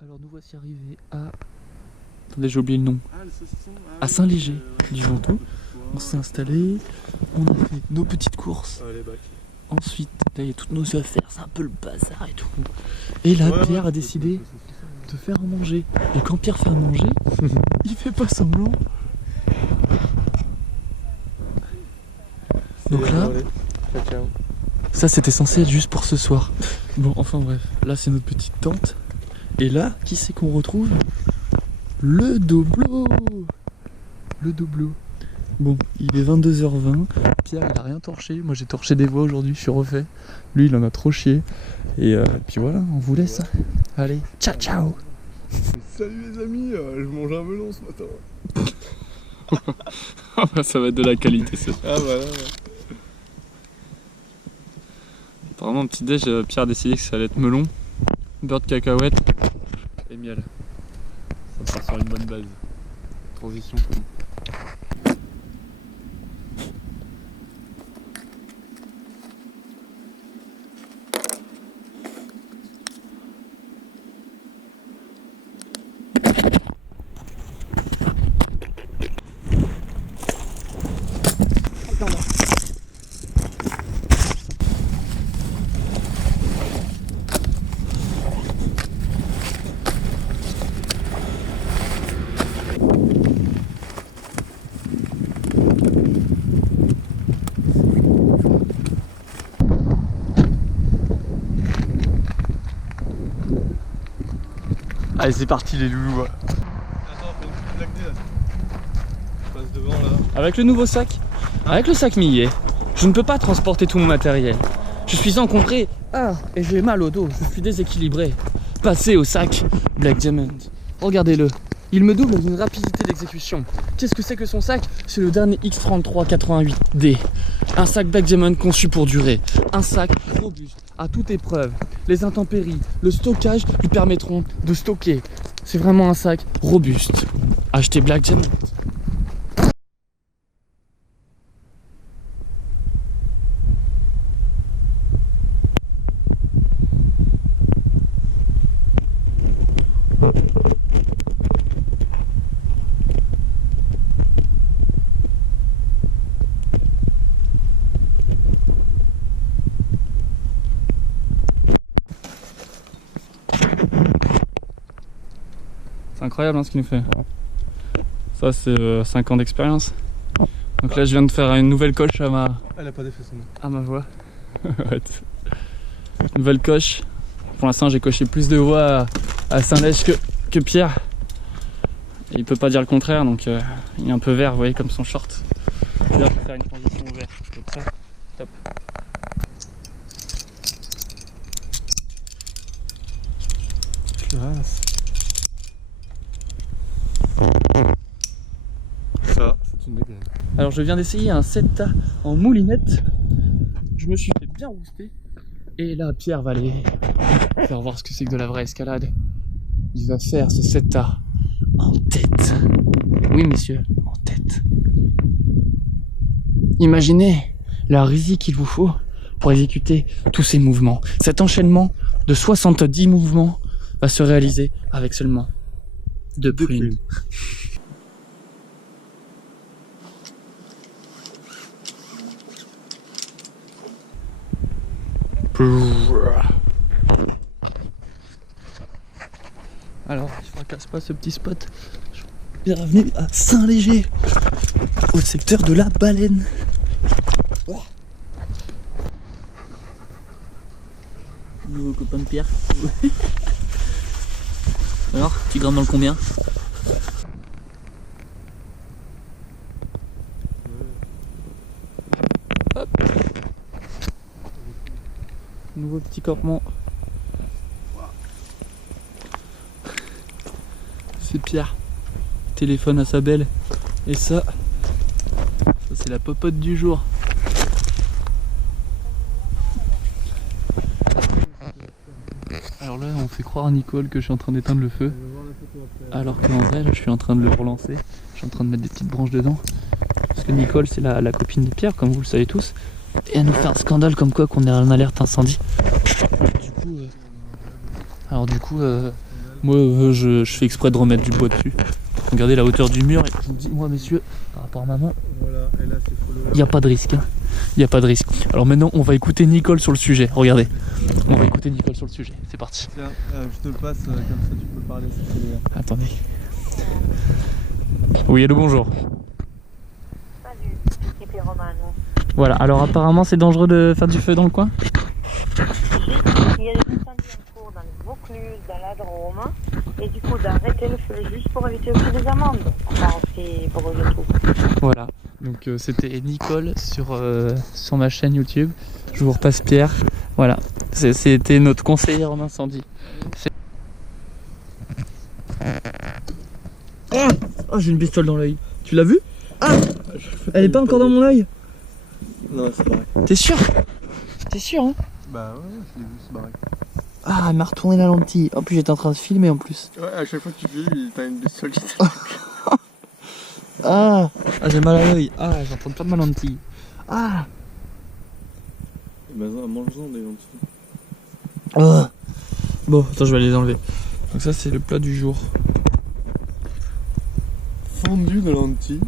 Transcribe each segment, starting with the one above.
Alors nous voici arrivés à... Attendez, j'ai oublié le nom. Ah, le saucisson. À Saint-Léger du Ventoux. On s'est installé, on a fait nos petites courses. Ah, les bacs. Ensuite, là il y a toutes nos affaires, c'est un peu le bazar et tout. Et là, Pierre a décidé de faire à manger. Et quand Pierre fait à manger, il fait pas semblant. Donc là, ça c'était censé être juste pour ce soir. Bon, enfin bref, là c'est notre petite tente. Et là, qui c'est qu'on retrouve? Le Doblo. Le Doblo. Bon, il est 22h20. Pierre, il a rien torché. Moi, j'ai torché des voies aujourd'hui, je suis refait. Lui, il en a trop chié. Et puis voilà, on vous laisse. Allez, ciao, ciao. Salut les amis, je mange un melon ce matin. Ça va être de la qualité, ça. Ah voilà. Apparemment, petit déj, Pierre a décidé que ça allait être melon, beurre de cacahuète et miel. Ça part sur une bonne base. Transition. Allez, c'est parti les loulous. Attends, faut une petite blague là. Je passe devant là. Avec le nouveau sac, avec le sac Millet, je ne peux pas transporter tout mon matériel. Je suis encombré, et j'ai mal au dos, je suis déséquilibré. Passez au sac Black Diamond. Regardez-le, il me double d'une rapidité d'exécution. Qu'est-ce que c'est que son sac? C'est le dernier X3388D. Un sac Black Diamond conçu pour durer. Un sac robuste, à toute épreuve. Les intempéries, le stockage lui permettront de stocker. C'est vraiment un sac robuste. Achetez Black Diamond. C'est incroyable hein, ce qu'il nous fait. Ça c'est 5 ans d'expérience. Donc là je viens de faire une nouvelle coche à ma... Elle a pas d'effet son nom. À ma voix. Nouvelle coche. Pour l'instant j'ai coché plus de voix à Saint-Lège que Pierre. Et il peut pas dire le contraire donc il est un peu vert, vous voyez comme son short. D'ailleurs je vais faire une transition ouverte. Comme ça. Top. Classe. Ça, c'est une dégaine. Alors je viens d'essayer un 7A en moulinette. Je me suis fait bien rouster. Et là Pierre va aller faire voir ce que c'est que de la vraie escalade. Il va faire ce 7A en tête. Oui messieurs, en tête. Imaginez la risée qu'il vous faut pour exécuter tous ces mouvements. Cet enchaînement de 70 mouvements va se réaliser avec seulement 2 prunes. Alors, je fracasse pas ce petit spot. Bienvenue à Saint-Léger, au secteur de la Baleine. Nouveau copain de Pierre. Alors, tu grimmes dans le combien? Hop. Nouveau petit campement. C'est Pierre. Téléphone à sa belle. Et ça c'est la popote du jour. Alors là on fait croire à Nicole que je suis en train d'éteindre le feu. Alors qu'en vrai là, je suis en train de le relancer. Je suis en train de mettre des petites branches dedans. Parce que Nicole c'est la copine de Pierre comme vous le savez tous. Et elle nous fait un scandale comme quoi qu'on est en alerte incendie. Du coup Moi, je fais exprès de remettre du bois dessus. Regardez la hauteur du mur et je vous dis, moi messieurs, par rapport à ma main, Voilà, et là c'est follower. il n'y a pas de risque. Il n'y a pas de risque. Alors maintenant, on va écouter Nicole sur le sujet. Regardez. On va écouter Nicole sur le sujet. C'est parti. Tiens, je te le passe, comme ça tu peux parler. Attendez. Oui, allô, bonjour. Salut, c'est Romano. Voilà, alors apparemment c'est dangereux de faire du feu dans le coin. Il y a des incendies en cours dans le Vaucluse, dans la Drôme, et du coup d'arrêter le feu juste pour éviter aussi les amendes. Enfin, c'est brûler tout. Voilà, donc c'était Nicole sur ma chaîne YouTube. Je vous repasse Pierre. Voilà, c'était notre conseillère en incendie. Oh, j'ai une bestiole dans l'œil. Tu l'as vue? Ah, elle est pas encore dans mon œil? Non, c'est pareil. T'es sûr? T'es sûr, hein? Bah ouais, je l'ai vu, c'est pareil. Ah, elle m'a retourné la lentille. En plus, j'étais en train de filmer en plus. Ouais, à chaque fois que tu filmes, t'as une bestiole qui Ah, j'ai mal à l'œil. Ah, j'entends pas de ma lentille. Ah. Bah ça, mange-en des lentilles. Ah. Bon, attends, je vais les enlever. Donc ça, c'est le plat du jour. Fondu de lentilles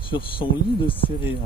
sur son lit de céréales.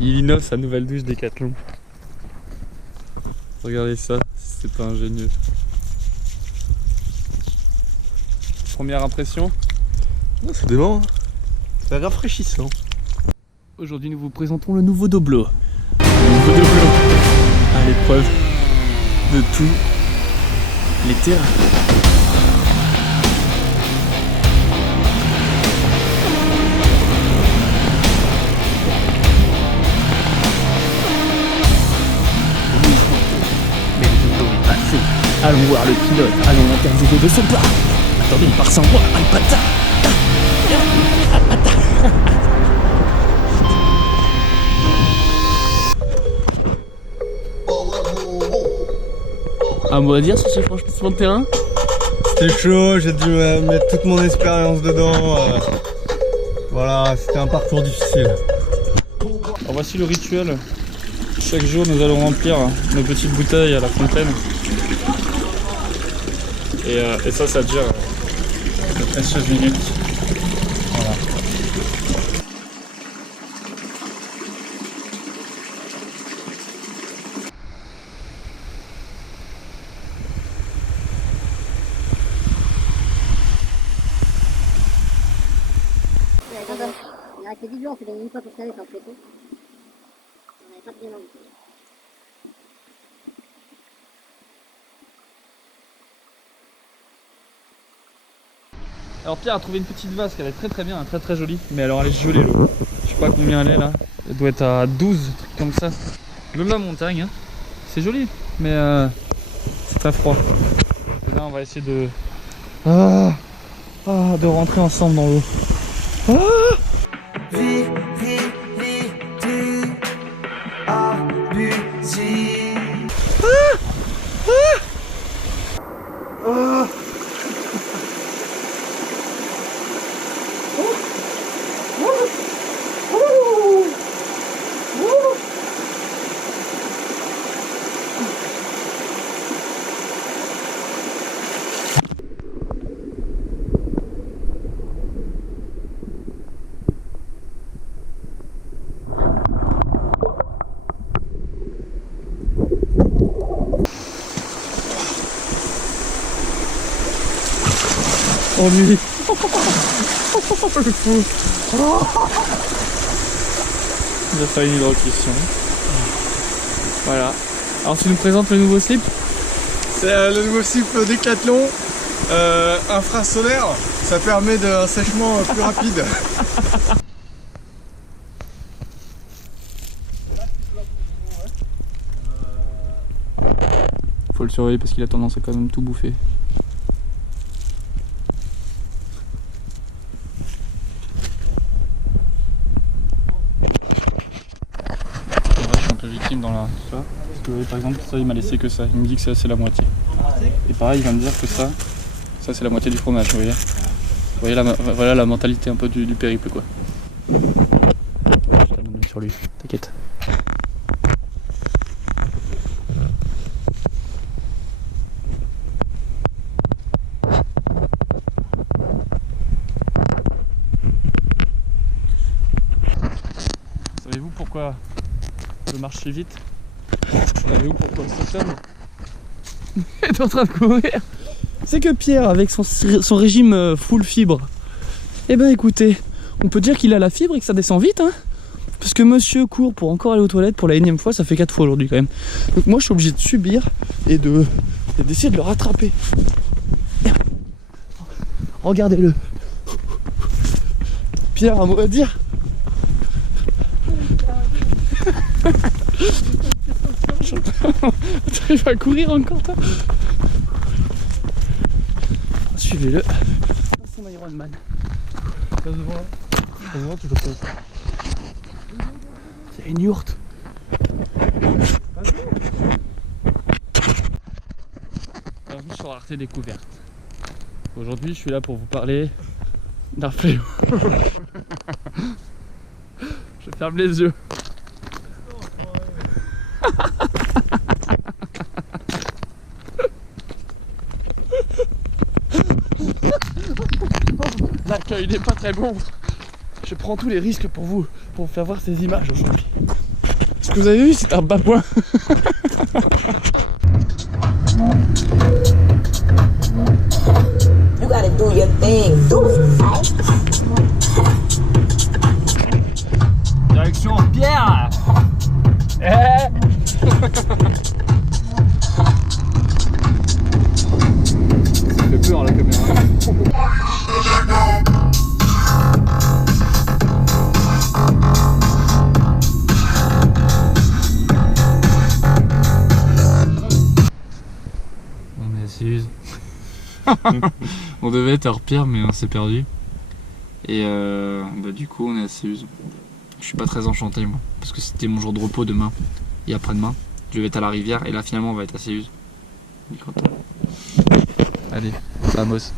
Il innove sa nouvelle douche Décathlon. Regardez ça, c'est pas ingénieux. Première impression? C'est dément, c'est rafraîchissant. Aujourd'hui, nous vous présentons le nouveau Doblo. Le nouveau Doblo à l'épreuve de tous les terrains. Mais le Doblo est passé. Allons voir le pilote, allons l'interviewer de son plat. Attendez, il part sans moi, Alpata. Un mot à dire sur ce franchissement de terrain? C'était chaud, j'ai dû mettre toute mon expérience dedans. Voilà, c'était un parcours difficile. Alors voici le rituel. Chaque jour nous allons remplir nos petites bouteilles à la fontaine. Et ça dure 13 minutes. Voilà. Il a resté 10 jours, on s'est donné une fois pour caler sans photo. On n'avait pas bien envie. Alors Pierre a trouvé une petite vase qui est très bien, très jolie. Mais alors elle est gelée l'eau. Je sais pas combien elle est là. Elle doit être à 12, trucs comme ça. Même la montagne, hein. C'est joli, mais c'est très froid. Et là on va essayer de de rentrer ensemble dans l'eau. Ennui. Le fou. Il a fait une hydrocution. Voilà. Alors tu nous présentes le nouveau slip? C'est le nouveau slip Décathlon infrasolaire. Ça permet un sèchement plus rapide. Faut le surveiller parce qu'il a tendance à quand même tout bouffer. voyez, par exemple, ça il m'a laissé que ça. Il me dit que ça c'est la moitié. Et pareil, il va me dire que ça c'est la moitié du fromage, vous voyez. Vous voyez voilà la mentalité un peu du périple quoi. Je t'abonne sur lui, t'inquiète. Savez-vous pourquoi je marche si vite? Savez-vous pourquoi cet homme est en train de courir? C'est que Pierre, avec son régime full fibre, eh ben écoutez, on peut dire qu'il a la fibre et que ça descend vite, hein. Parce que monsieur court pour encore aller aux toilettes pour la énième fois, ça fait 4 fois aujourd'hui quand même. Donc moi je suis obligé de subir et d'essayer de le rattraper. Regardez-le. Pierre, un mot à dire? Il va courir encore toi. Suivez-le. C'est mon Ironman. Ça se voit. Ça se voit, tu peux pas. C'est une yourte. Bienvenue sur Arte Découverte. Aujourd'hui, je suis là pour vous parler d'un fléau. Je ferme les yeux. L'accueil n'est pas très bon. Je prends tous les risques pour vous faire voir ces images aujourd'hui. Ce que vous avez vu, c'est un bas point. You gotta do your thing. Do it, right? Direction Pierre. Ça fait peur la caméra. On est à Séuse. On devait être à Repierre mais on s'est perdu. Et du coup on est à Séuse. Je suis pas très enchanté moi, parce que c'était mon jour de repos demain et après-demain. Je vais être à la rivière et là finalement on va être à Séuse. Allez, vamos.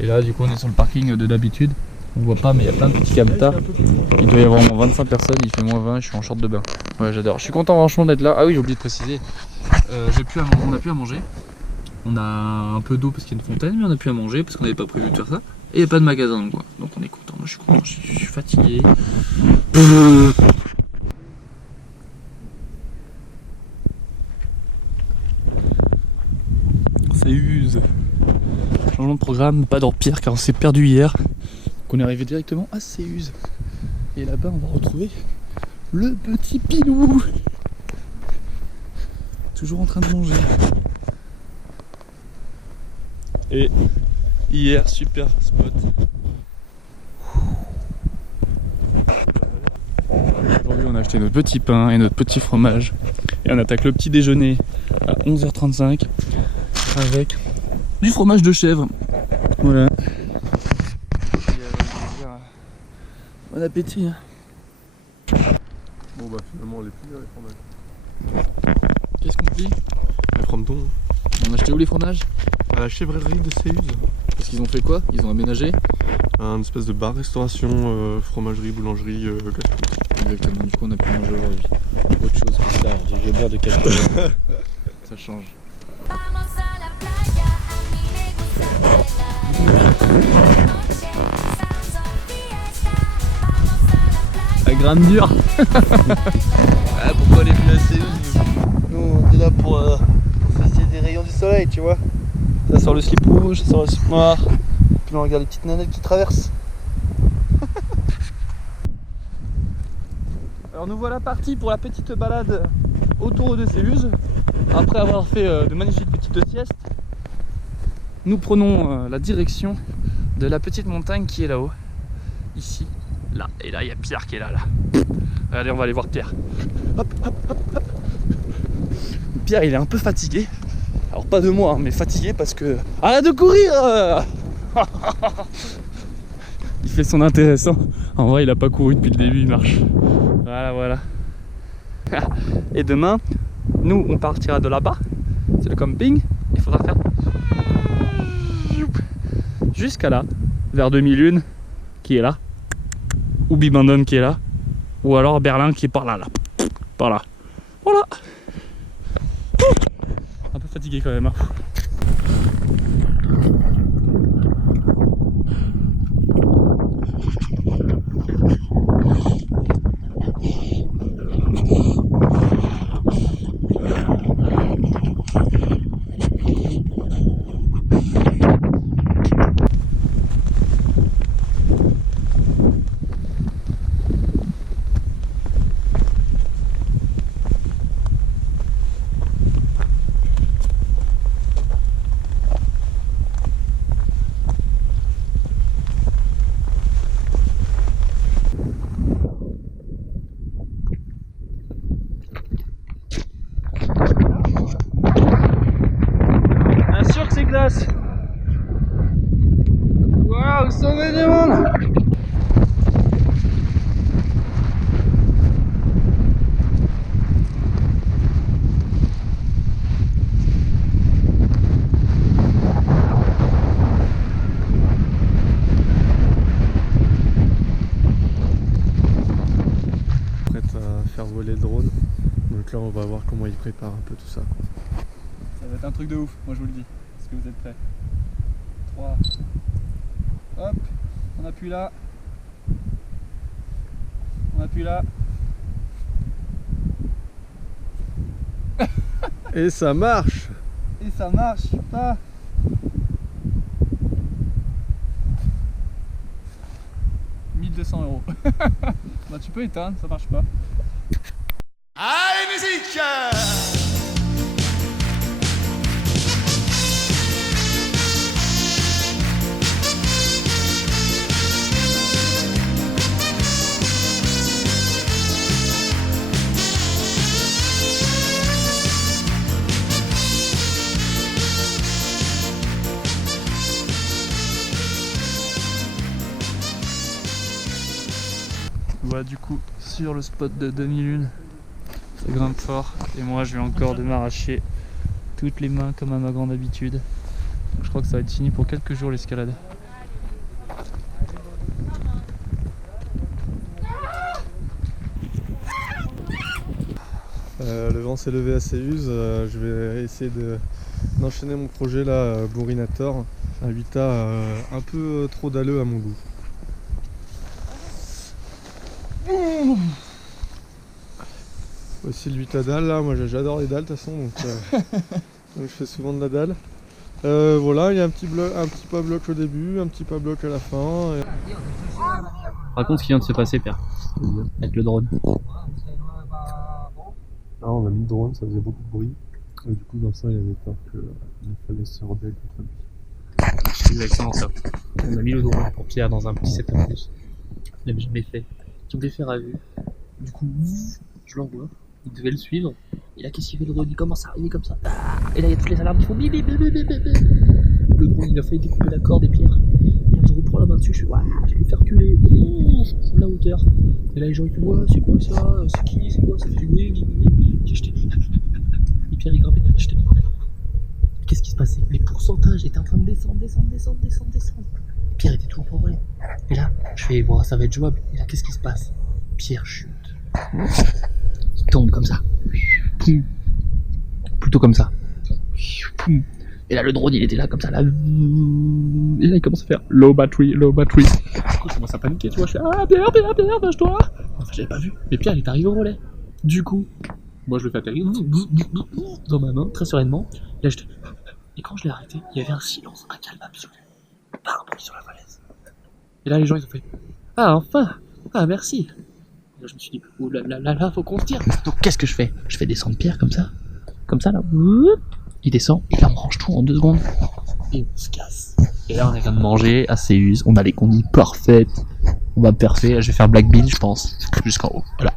Et là du coup on est sur le parking de d'habitude. On voit pas mais il y a plein de petits capteurs. Il doit y avoir moins 25 personnes, il fait moins 20 et je suis en short de bain. Ouais j'adore. Je suis content franchement d'être là. Ah oui j'ai oublié de préciser. On a pu à manger. On a un peu d'eau parce qu'il y a une fontaine, mais on a pu à manger parce qu'on n'avait pas prévu de faire ça. Et il n'y a pas de magasin donc quoi. Donc on est content. Moi je suis content, je suis fatigué. C'est use. Changement de programme, pas dans Pierre car on s'est perdu hier. Donc on est arrivé directement à Séuse. Et là-bas on va retrouver le petit Pilou. Toujours en train de manger. Et hier, super spot. Aujourd'hui, on a acheté notre petit pain et notre petit fromage. Et on attaque le petit déjeuner à 11h35 avec du fromage de chèvre. Voilà. Bon appétit. Hein. Bon bah finalement on les plie les fromages. Qu'est-ce qu'on plie? Les frontons. On a acheté où les fromages? À la chèvrerie de Séuse. Parce qu'ils ont fait quoi? Ils ont aménagé? Un espèce de bar, restauration, fromagerie, boulangerie, gastronomie. Exactement, du coup on a pu manger aujourd'hui. Autre chose que ça, du vieux beurre de qualité. Ça change. La grande dure. Pourquoi les vieux à Séuse? Nous on est là pour passer des rayons du soleil, tu vois. Ça sort le slip rouge, ça sort le slip noir. Puis on regarde les petites nanettes qui traversent. Alors nous voilà partis pour la petite balade autour de Séuse. Après avoir fait de magnifiques petites siestes, nous prenons la direction de la petite montagne qui est là-haut. Ici, là, et là il y a Pierre qui est là. Allez, on va aller voir Pierre. Hop, hop, hop, hop. Pierre il est un peu fatigué. Alors pas de moi, hein, mais fatigué parce que... Arrête de courir. Il fait son intéressant. En vrai il a pas couru depuis le début, il marche. Voilà. Et demain, Nous, on partira de là-bas. C'est le camping. Il faudra faire jusqu'à là, vers 2001, qui est là. Ou Bibendum qui est là. Ou alors Berlin qui est par là, là. Par là. Voilà. Un peu fatigué quand même. Hein. Classe. Waouh, sauvé du monde. Prête à faire voler le drone. Donc là on va voir comment il prépare un peu tout ça. Ça va être un truc de ouf, moi je vous le dis. Est-ce que vous êtes prêts? 3. Hop, on appuie là. On appuie là. Et ça marche. Et ça marche pas. « 1200 €. Bah tu peux éteindre, ça marche pas. Allez, musique! Voilà du coup sur le spot de 2001. Ça grimpe fort et moi je vais encore de m'arracher toutes les mains comme à ma grande habitude. Donc, je crois que ça va être fini pour quelques jours l'escalade. Le vent s'est levé à Séuse, je vais essayer d'enchaîner mon projet là, Bourrinator, un 8A un peu trop dalleux à mon goût. Voici le 8A dalle là, moi j'adore les dalles de toute façon, donc je fais souvent de la dalle. Voilà, il y a un petit pas bloc au début, un petit pas bloc à la fin. Raconte ce qui vient de se passer, Pierre, avec le drone. Là, on a mis le drone, ça faisait beaucoup de bruit. Et du coup, Vincent il avait peur qu'il fallait se rebeller contre lui. C'est exactement ça. On a mis le drone pour Pierre dans un petit set en plus. Je l'avais jamais fait. Je l'ai fait à vue. Du coup, je l'envoie. Il devait le suivre. Et là, qu'est-ce qu'il fait le drone? Il commence à arriver comme ça. Et là, il y a toutes les alarmes qui font bip bip bip bip bip bip. Le drone, il a failli découper la corde et Pierre. Et là, je reprends la main dessus. Je fais waouh, je lui fais reculer. C'est de la hauteur. Et là, les gens ils font ouais, c'est quoi ça? C'est qui? C'est quoi? Ça fait du bruit. J'ai jeté. Et Pierre, il grimpait. J'étais. Qu'est-ce qui se passait? Les pourcentages étaient en train de descendre. Et Pierre était toujours pas vrai. Et là, je fais bon, ça va être jouable. Et là, qu'est-ce qui se passe? Pierre chute. Il tombe comme ça. Plutôt comme ça. Et là, le drone, il était là, comme ça, là. Et là, il commence à faire low battery. Du coup, je commence à paniquer, tu vois. Je fais ah, Pierre, bâche-toi. Enfin, j'avais pas vu. Mais Pierre, il est arrivé au relais. Du coup, moi, je le fais atterrir dans ma main, très sereinement. Là, et quand je l'ai arrêté, il y avait un silence, un calme absolu. Pas un bruit sur la falaise. Et là, les gens, ils ont fait ah, enfin. Ah, merci. Et là, je me suis dit oh là, faut qu'on se tire. Donc, qu'est-ce que je fais? Je fais descendre Pierre comme ça, là. Il descend, et là, on range tout en 2 secondes. Et on se casse. Et là, on vient de manger à Séuse. On a les condis parfaites. On va parfait. Je vais faire Black Bean, je pense, jusqu'en haut. Voilà.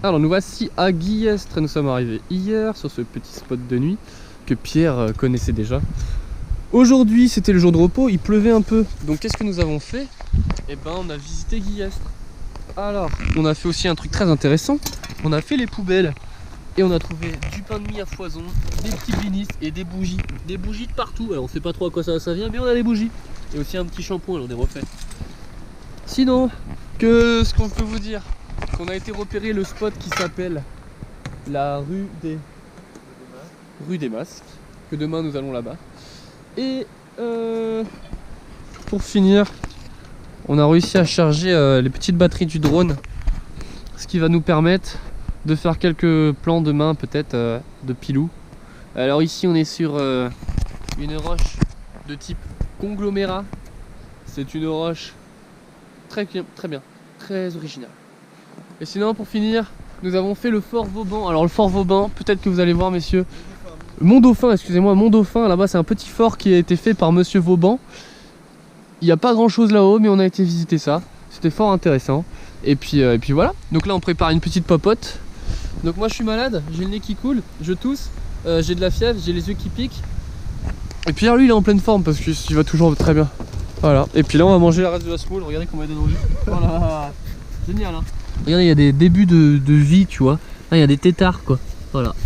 Alors nous voici à Guillestre, nous sommes arrivés hier sur ce petit spot de nuit que Pierre connaissait déjà. Aujourd'hui c'était le jour de repos, il pleuvait un peu. Donc qu'est-ce que nous avons fait? Eh ben on a visité Guillestre. Alors, on a fait aussi un truc très intéressant. On a fait les poubelles et on a trouvé du pain de mie à foison, des petits blinis et des bougies. Des bougies de partout. Alors on sait pas trop à quoi ça vient, mais on a des bougies. Et aussi un petit shampoing, alors on est refait. Sinon, ce qu'on peut vous dire, qu'on a été repérer le spot qui s'appelle la rue des Masques, que demain nous allons là-bas. Et pour finir, on a réussi à charger les petites batteries du drone, ce qui va nous permettre de faire quelques plans demain peut-être de pilou. Alors ici on est sur une roche de type conglomérat. C'est une roche très bien, très originale. Et sinon pour finir, nous avons fait le fort Vauban. Alors le fort Vauban, peut-être que vous allez voir messieurs, Mont Dauphin, excusez-moi, Mont Dauphin, là-bas c'est un petit fort qui a été fait par monsieur Vauban. Il n'y a pas grand chose là-haut, mais on a été visiter ça. C'était fort intéressant. Et puis voilà. Donc là, on prépare une petite popote. Donc moi, je suis malade. J'ai le nez qui coule. Je tousse. J'ai de la fièvre. J'ai les yeux qui piquent. Et Pierre, lui, il est en pleine forme parce qu'il va toujours très bien. Voilà. Et puis là, on va manger la reste de la semoule. Regardez comment elle donne envie. Voilà. Génial, hein. Regardez, il y a des débuts de vie, tu vois. Là, il y a des têtards, quoi. Voilà.